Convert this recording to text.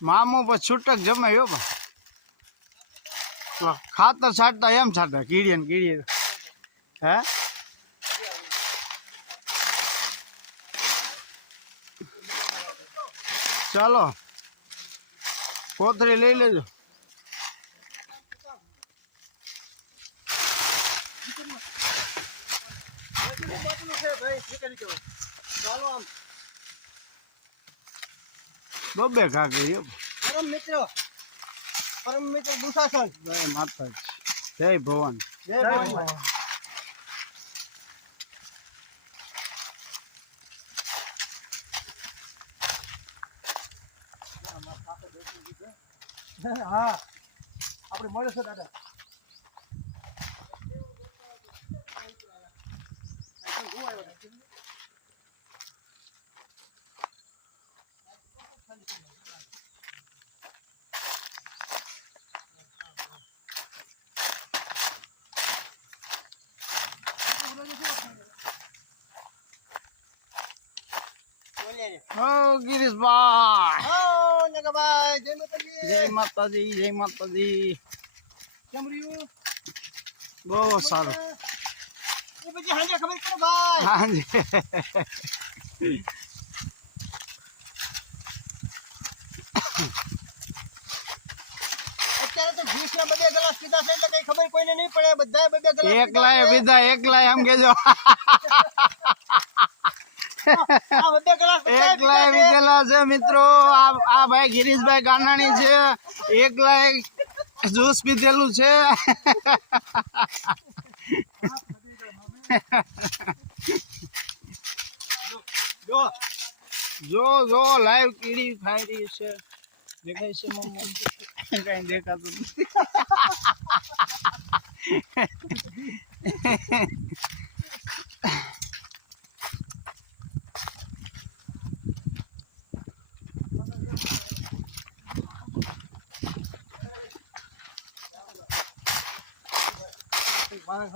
મામો પછી છૂટક જમાયો ખાતર છાંટતા એમ છાંટતા કીડીએ ને કીડીએ. હે? ચાલો, કોથળી લઈ લેજો. બબે કાકી પરમ મિત્ર પરમ મિત્ર દુશાસન. જય માતાજી જય ભવન. જય હા આપણે મળે છે દાદા. ઓ ગિરીશભાઈ. હા નગભાઈ જય માતાજી. જય માતાજી જય માતાજી. કેમ રહ્યું? બહુ સારું. એ પછી હાંજે ખબર કરો ભાઈ? હાંજે. અત્યારે તો જ્યુસ ના બધે ગ્લાસ પીધા છે એટલે કઈ ખબર કોઈને નહીં પડે. બધાએ બધે ગ્લાસ એકલાય વિધા એકલાય એમ કેજો. એકલાય પીધા છે. મિત્રો. આ ભાઈ ગિરીશભાઈ ગાનાણી છે. એકલાય જ્યુસ પીધેલું છે. જો જો લાઈવ કીડી ખાઈ રહી છે. દેખાય છે કઈ દેખાતું નથી. મારે